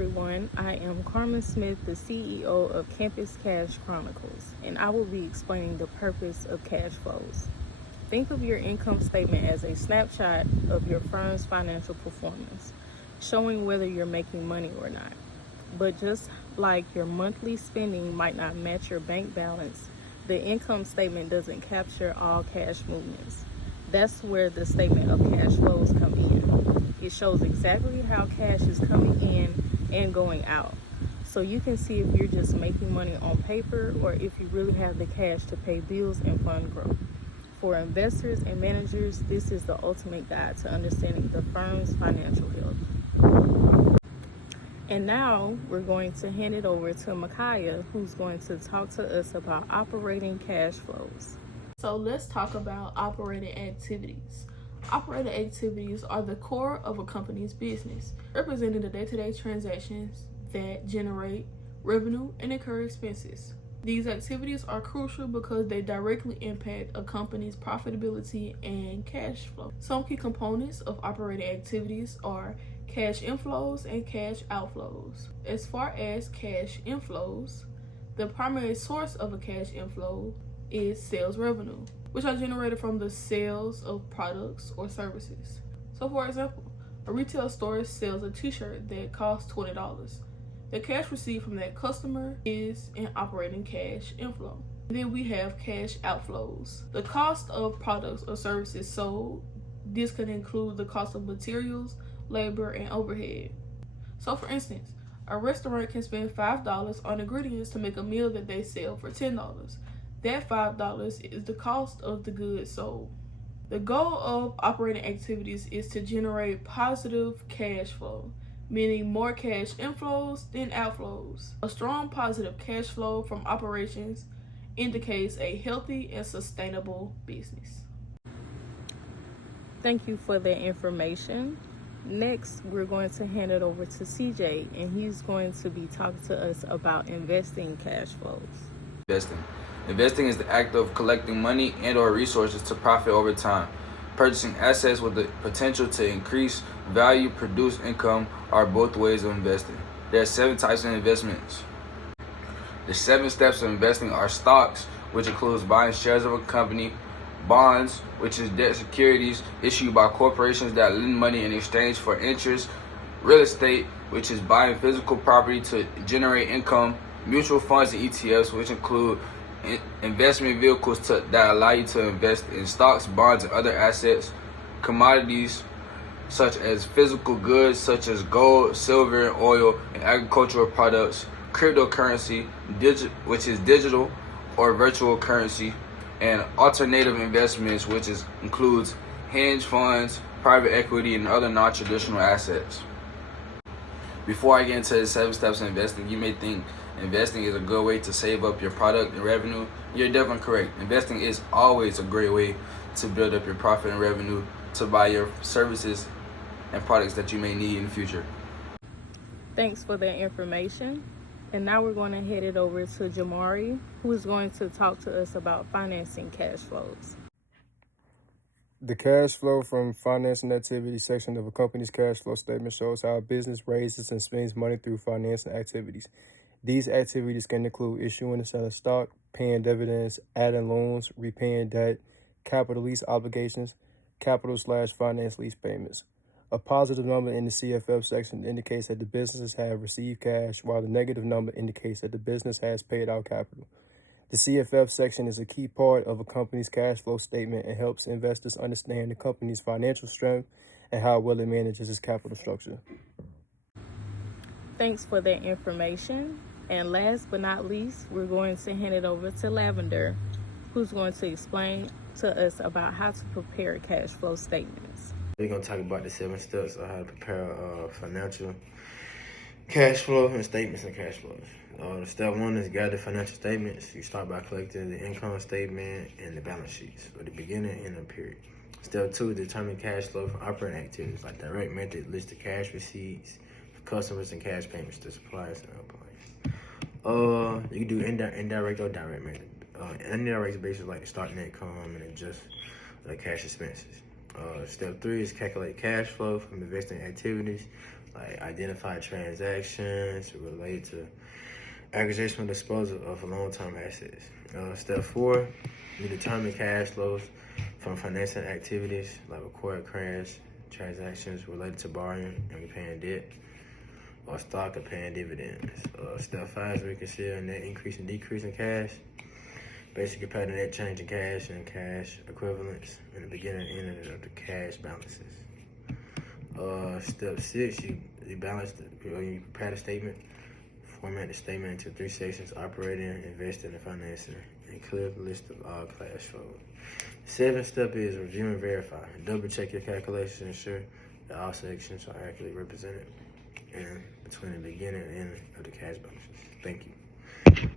everyone. I am Carmen Smith, the CEO of Campus Cash Chronicles, and I will be explaining the purpose of cash flows. Think of your income statement as a snapshot of your firm's financial performance, showing whether you're making money or not. But just like your monthly spending might not match your bank balance, the income statement doesn't capture all cash movements. That's where the statement of cash flows come in. It shows exactly how cash is coming in and going out. So you can see if you're just making money on paper or if you really have the cash to pay bills and fund growth. For investors and managers, this is the ultimate guide to understanding the firm's financial health. And now we're going to hand it over to Micaiah, who's going to talk to us about operating cash flows. So let's talk about operating activities. Operating activities are the core of a company's business, representing the day-to-day transactions that generate revenue and incur expenses. These activities are crucial because they directly impact a company's profitability and cash flow. Some key components of operating activities are cash inflows and cash outflows. As far as cash inflows, the primary source of a cash inflow is sales revenue, which are generated from the sales of products or services. So for example, a retail store sells a t-shirt that costs $20. The cash received from that customer is an operating cash inflow. Then we have cash outflows. The cost of products or services sold. This can include the cost of materials, labor, and overhead. So for instance, a restaurant can spend $5 on ingredients to make a meal that they sell for $10. That $5 is the cost of the goods sold. The goal of operating activities is to generate positive cash flow, meaning more cash inflows than outflows. A strong positive cash flow from operations indicates a healthy and sustainable business. Thank you for that information. Next, we're going to hand it over to CJ, and he's going to be talking to us about investing cash flows. Investing is the act of collecting money and or resources to profit over time. Purchasing assets with the potential to increase value, produce income are both ways of investing. There are 7 types of investments. The 7 steps of investing are stocks, which includes buying shares of a company; bonds, which is debt securities issued by corporations that lend money in exchange for interest; real estate, which is buying physical property to generate income; mutual funds and ETFs, which include investment vehicles that allow you to invest in stocks, bonds, and other assets; commodities, such as physical goods such as gold, silver, and oil, and agricultural products; cryptocurrency, which is digital or virtual currency; and alternative investments, which includes hedge funds, private equity, and other non-traditional assets. Before I get into the 7 steps of investing, you may think investing is a good way to save up your product and revenue. You're definitely correct. Investing is always a great way to build up your profit and revenue to buy your services and products that you may need in the future. Thanks for that information. And now we're going to head it over to Jamari, who is going to talk to us about financing cash flows. The cash flow from financing activities section of a company's cash flow statement shows how a business raises and spends money through financing activities. These activities can include issuing and selling stock, paying dividends, adding loans, repaying debt, capital lease obligations, capital/finance lease payments. A positive number in the CFF section indicates that the businesses have received cash, while the negative number indicates that the business has paid out capital. The CFF section is a key part of a company's cash flow statement and helps investors understand the company's financial strength and how well it manages its capital structure. Thanks for that information. And last but not least, we're going to hand it over to Lavender, who's going to explain to us about how to prepare cash flow statements. We're going to talk about the 7 steps of how to prepare financial cash flow and statements and cash flows. Step 1 is gather financial statements. You start by collecting the income statement and the balance sheets for the beginning and the period. Step 2 is determine cash flow from operating activities like direct method, list the cash receipts for customers and cash payments to suppliers and employees. You can do indirect or direct method. Indirect basis like starting income and adjust cash expenses. Step 3 is calculate cash flow from investing activities. like identify transactions related to acquisition or disposal of long-term assets. Step 4, you determine cash flows from financing activities like record cash transactions related to borrowing and repaying debt, or stock or paying dividends. Step 5 is reconsider net increase and decrease in cash. Basically, compare the net change in cash and cash equivalents in the beginning and end of the cash balances. Step 6, you prepare the statement. Format the statement into 3 sections: operating, investing, and financing, and clear the list of all cash flows. 7th step is review and verify. Double check your calculations and ensure that all sections are accurately represented and between the beginning and end of the cash balances. Thank you.